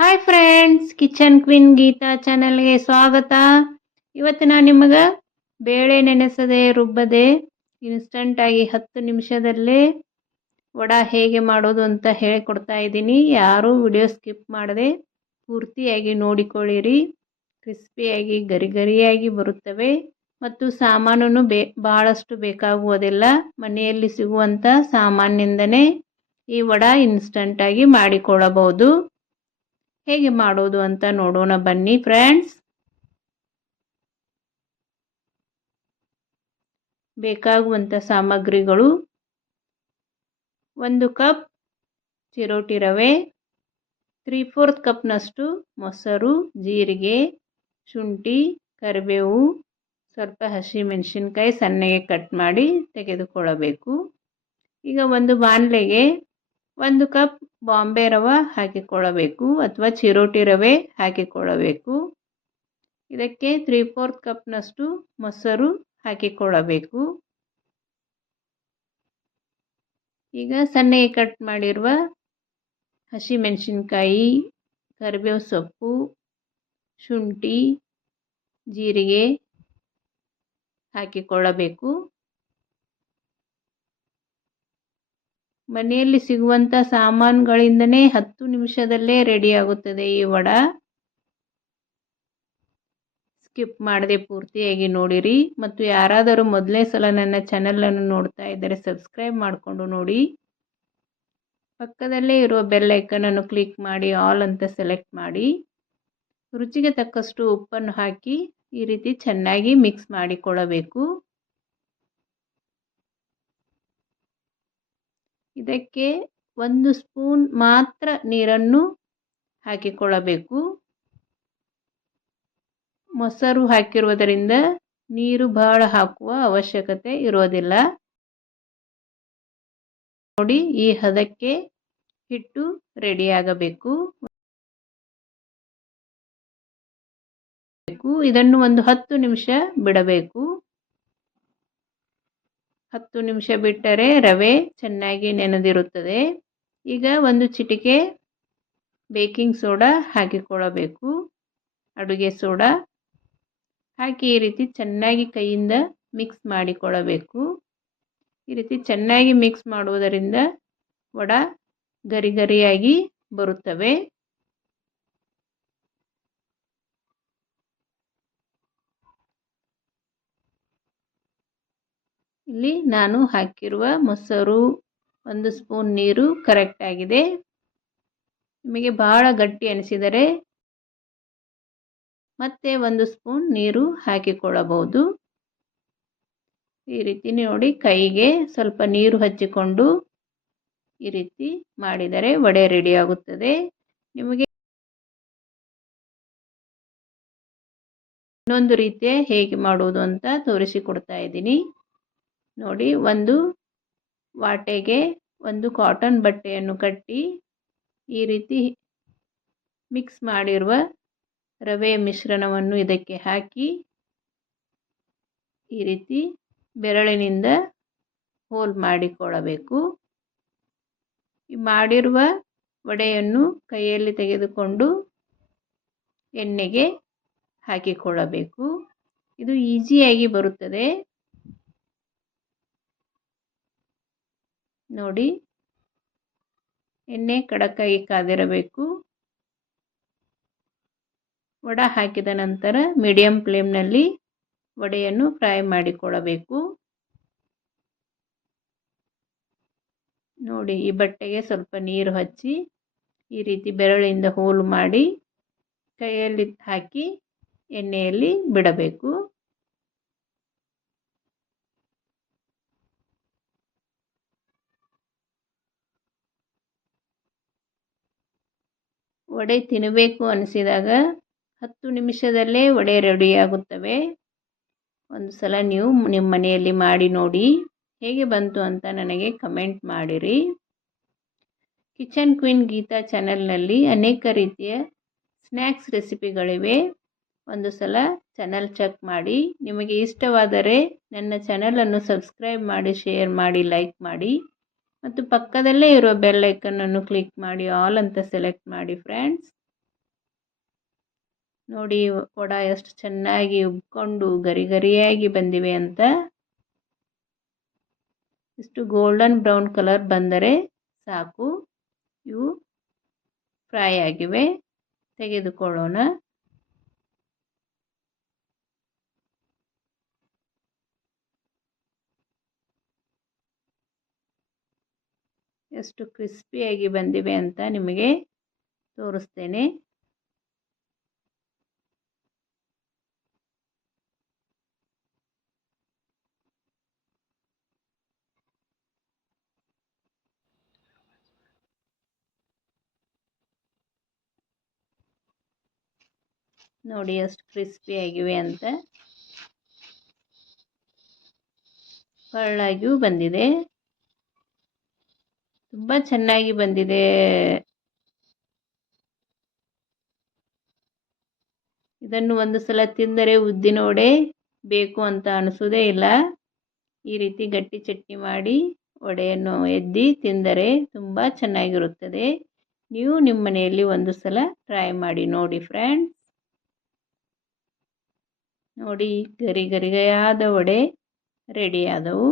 Hi friends, kitchen queen Geetha ಚಾನಲ್ಗೆ ಸ್ವಾಗತ. ಇವತ್ತು ನಾನು ನಿಮಗೆ ಬೇಳೆ ನೆನೆಸದೆ ರುಬ್ಬದೆ ಇನ್ಸ್ಟಂಟಾಗಿ 10 ನಿಮಿಷದಲ್ಲೇ ವಡ ಹೇಗೆ ಮಾಡೋದು ಅಂತ ಹೇಳಿಕೊಡ್ತಾ ಇದ್ದೀನಿ. ಯಾರೂ ವಿಡಿಯೋ ಸ್ಕಿಪ್ ಮಾಡದೆ ಪೂರ್ತಿಯಾಗಿ ನೋಡಿಕೊಳ್ಳಿರಿ. ಕ್ರಿಸ್ಪಿಯಾಗಿ ಗರಿಗರಿಯಾಗಿ ಬರುತ್ತವೆ ಮತ್ತು ಸಾಮಾನು ಬಹಳಷ್ಟು ಬೇಕಾಗುವುದಿಲ್ಲ. ಮನೆಯಲ್ಲಿ ಸಿಗುವಂಥ ಸಾಮಾನಿಂದನೇ ಈ ವಡ ಇನ್ಸ್ಟಂಟಾಗಿ ಮಾಡಿಕೊಳ್ಳಬಹುದು. ಹೇಗೆ ಮಾಡೋದು ಅಂತ ನೋಡೋಣ ಬನ್ನಿ ಫ್ರೆಂಡ್ಸ್. ಬೇಕಾಗುವಂಥ ಸಾಮಗ್ರಿಗಳು: 1 ಕಪ್ ಚಿರೋಟಿ ರವೆ, 3/4 ಕಪ್ನಷ್ಟು ಮೊಸರು, ಜೀರಿಗೆ, ಶುಂಠಿ, ಕರಿಬೇವು, ಸ್ವಲ್ಪ ಹಸಿಮೆಣಸಿನಕಾಯಿ ಸಣ್ಣಗೆ ಕಟ್ ಮಾಡಿ ತೆಗೆದುಕೊಳ್ಳಬೇಕು. ಈಗ ಒಂದು ಬಾಣಲೆಗೆ 1 ಕಪ್ ಬಾಂಬೆ ರವೆ ಹಾಕಿಕೊಳ್ಳಬೇಕು ಅಥವಾ ಚಿರೋಟಿ ರವೆ ಹಾಕಿಕೊಳ್ಳಬೇಕು. ಇದಕ್ಕೆ 3/4 ಕಪ್ನಷ್ಟು ಮೊಸರು ಹಾಕಿಕೊಳ್ಳಬೇಕು. ಈಗ ಸಣ್ಣಗೆ ಕಟ್ ಮಾಡಿರುವ ಹಸಿಮೆಣಸಿನಕಾಯಿ, ಕರಿಬೇವು ಸೊಪ್ಪು, ಶುಂಠಿ, ಜೀರಿಗೆ ಹಾಕಿಕೊಳ್ಳಬೇಕು. ಮನೆಯಲ್ಲಿ ಸಿಗುವಂಥ ಸಾಮಾನುಗಳಿಂದನೇ 10 ನಿಮಿಷದಲ್ಲೇ ರೆಡಿಯಾಗುತ್ತದೆ ಈ ವಡ. ಸ್ಕಿಪ್ ಮಾಡದೆ ಪೂರ್ತಿಯಾಗಿ ನೋಡಿರಿ. ಮತ್ತು ಯಾರಾದರೂ ಮೊದಲನೇ ಸಲ ನನ್ನ ಚಾನಲನ್ನು ನೋಡ್ತಾ ಇದ್ದರೆ ಸಬ್ಸ್ಕ್ರೈಬ್ ಮಾಡಿಕೊಂಡು ನೋಡಿ. ಪಕ್ಕದಲ್ಲೇ ಇರುವ ಬೆಲ್ ಐಕನನ್ನು ಕ್ಲಿಕ್ ಮಾಡಿ ಆಲ್ ಅಂತ ಸೆಲೆಕ್ಟ್ ಮಾಡಿ. ರುಚಿಗೆ ತಕ್ಕಷ್ಟು ಉಪ್ಪನ್ನು ಹಾಕಿ ಈ ರೀತಿ ಚೆನ್ನಾಗಿ ಮಿಕ್ಸ್ ಮಾಡಿಕೊಳ್ಳಬೇಕು. ಇದಕ್ಕೆ 1 ಸ್ಪೂನ್ ಮಾತ್ರ ನೀರನ್ನು ಹಾಕಿಕೊಳ್ಳಬೇಕು. ಮೊಸರು ಹಾಕಿರುವುದರಿಂದ ನೀರು ಬಹಳ ಹಾಕುವ ಅವಶ್ಯಕತೆ ಇರೋದಿಲ್ಲ. ನೋಡಿ, ಈ ಹದಕ್ಕೆ ಹಿಟ್ಟು ರೆಡಿಯಾಗಬೇಕು. ಇದನ್ನು ಒಂದು 10 ನಿಮಿಷ ಬಿಡಬೇಕು. 10 ನಿಮಿಷ ಬಿಟ್ಟರೆ ರವೆ ಚೆನ್ನಾಗಿ ನೆನೆದಿರುತ್ತದೆ. ಈಗ 1 ಚಿಟಿಕೆ ಬೇಕಿಂಗ್ ಸೋಡಾ ಹಾಕಿಕೊಳ್ಳಬೇಕು. ಅಡುಗೆ ಸೋಡಾ ಹಾಕಿ ಈ ರೀತಿ ಚೆನ್ನಾಗಿ ಕೈಯಿಂದ ಮಿಕ್ಸ್ ಮಾಡಿಕೊಳ್ಳಬೇಕು. ಈ ರೀತಿ ಚೆನ್ನಾಗಿ ಮಿಕ್ಸ್ ಮಾಡುವುದರಿಂದ ವಡ ಗರಿಗರಿಯಾಗಿ ಬರುತ್ತವೆ. ಇಲ್ಲಿ ನಾನು ಹಾಕಿರುವ ಮೊಸರು, 1 ಸ್ಪೂನ್ ನೀರು ಕರೆಕ್ಟ್ ಆಗಿದೆ. ನಿಮಗೆ ಬಹಳ ಗಟ್ಟಿ ಅನಿಸಿದರೆ ಮತ್ತೆ 1 ಸ್ಪೂನ್ ನೀರು ಹಾಕಿಕೊಳ್ಳಬಹುದು. ಈ ರೀತಿ ನೋಡಿ, ಕೈಗೆ ಸ್ವಲ್ಪ ನೀರು ಹಚ್ಚಿಕೊಂಡು ಈ ರೀತಿ ಮಾಡಿದರೆ ವಡೆ ರೆಡಿಯಾಗುತ್ತದೆ. ನಿಮಗೆ ಇನ್ನೊಂದು ರೀತಿಯ ಹೇಗೆ ಮಾಡುವುದು ಅಂತ ತೋರಿಸಿಕೊಡ್ತಾ ಇದ್ದೀನಿ ನೋಡಿ. ಒಂದು ವಾಟೆಗೆ 1 ಕಾಟನ್ ಬಟ್ಟೆಯನ್ನು ಕಟ್ಟಿ ಈ ರೀತಿ ಮಿಕ್ಸ್ ಮಾಡಿರುವ ರವೆ ಮಿಶ್ರಣವನ್ನು ಇದಕ್ಕೆ ಹಾಕಿ ಈ ರೀತಿ ಬೆರಳಿನಿಂದ ಹೋಲ್ ಮಾಡಿಕೊಳ್ಳಬೇಕು. ಈ ಮಾಡಿರುವ ವಡೆಯನ್ನು ಕೈಯಲ್ಲಿ ತೆಗೆದುಕೊಂಡು ಎಣ್ಣೆಗೆ ಹಾಕಿಕೊಳ್ಳಬೇಕು. ಇದು ಈಸಿಯಾಗಿ ಬರುತ್ತದೆ ನೋಡಿ. ಎಣ್ಣೆ ಕಡಕಾಗಿ ಕಾದಿರಬೇಕು. ವಡ ಹಾಕಿದ ನಂತರ ಮೀಡಿಯಂ ಫ್ಲೇಮ್ನಲ್ಲಿ ವಡೆಯನ್ನು ಫ್ರೈ ಮಾಡಿಕೊಳ್ಳಬೇಕು. ನೋಡಿ, ಈ ಬಟ್ಟೆಗೆ ಸ್ವಲ್ಪ ನೀರು ಹಚ್ಚಿ ಈ ರೀತಿ ಬೆರಳಿಂದ ಹೋಲು ಮಾಡಿ ಕೈಯಲ್ಲಿ ಹಾಕಿ ಎಣ್ಣೆಯಲ್ಲಿ ಬಿಡಬೇಕು. ವಡೆ ತಿನ್ನಬೇಕು ಅನಿಸಿದಾಗ 10 ನಿಮಿಷದಲ್ಲೇ ವಡೆ ರೆಡಿಯಾಗುತ್ತವೆ. ಒಂದು ಸಲ ನೀವು ನಿಮ್ಮ ಮನೆಯಲ್ಲಿ ಮಾಡಿ ನೋಡಿ. ಹೇಗೆ ಬಂತು ಅಂತ ನನಗೆ ಕಮೆಂಟ್ ಮಾಡಿರಿ. ಕಿಚನ್ ಕ್ವೀನ್ ಗೀತಾ ಚಾನಲ್ನಲ್ಲಿ ಅನೇಕ ರೀತಿಯ ಸ್ನ್ಯಾಕ್ಸ್ ರೆಸಿಪಿಗಳಿವೆ. ಒಂದು ಸಲ ಚಾನಲ್ ಚೆಕ್ ಮಾಡಿ. ನಿಮಗೆ ಇಷ್ಟವಾದರೆ ನನ್ನ ಚಾನಲನ್ನು ಸಬ್ಸ್ಕ್ರೈಬ್ ಮಾಡಿ, ಶೇರ್ ಮಾಡಿ, ಲೈಕ್ ಮಾಡಿ ಮತ್ತು ಪಕ್ಕದಲ್ಲೇ ಇರುವ ಬೆಲ್ ಐಕನನ್ನು ಕ್ಲಿಕ್ ಮಾಡಿ ಆಲ್ ಅಂತ ಸೆಲೆಕ್ಟ್ ಮಾಡಿ ಫ್ರೆಂಡ್ಸ್. ನೋಡಿ ವಡ ಎಷ್ಟು ಚೆನ್ನಾಗಿ ಉಬ್ಕೊಂಡು ಗರಿ ಗರಿಯಾಗಿ ಬಂದಿವೆ ಅಂತ. ಇಷ್ಟು ಗೋಲ್ಡನ್ ಬ್ರೌನ್ ಕಲರ್ ಬಂದರೆ ಸಾಕು. ಇವು ಫ್ರೈ ಆಗಿವೆ, ತೆಗೆದುಕೊಳ್ಳೋಣ. ಎಷ್ಟು ಕ್ರಿಸ್ಪಿಯಾಗಿ ಬಂದಿವೆ ಅಂತ ನಿಮಗೆ ತೋರಿಸ್ತೇನೆ. ನೋಡಿ ಎಷ್ಟು ಕ್ರಿಸ್ಪಿಯಾಗಿವೆ ಅಂತ. ಕರಳಾಗಿಯೂ ಬಂದಿದೆ, ತುಂಬ ಚೆನ್ನಾಗಿ ಬಂದಿದೆ. ಇದನ್ನು ಒಂದು ಸಲ ತಿಂದರೆ ಉದ್ದಿನ ವಡೆ ಬೇಕು ಅಂತ ಅನಿಸೋದೇ ಇಲ್ಲ. ಈ ರೀತಿ ಗಟ್ಟಿ ಚಟ್ನಿ ಮಾಡಿ ವಡೆಯನ್ನು ಎದ್ದಿ ತಿಂದರೆ ತುಂಬ ಚೆನ್ನಾಗಿರುತ್ತದೆ. ನೀವು ನಿಮ್ಮ ಮನೆಯಲ್ಲಿ ಒಂದು ಸಲ ಟ್ರೈ ಮಾಡಿ ನೋಡಿ ಫ್ರೆಂಡ್ಸ್. ನೋಡಿ ಗರಿ ಗರಿಯಾದ ವಡೆ ರೆಡಿ ಆದವು.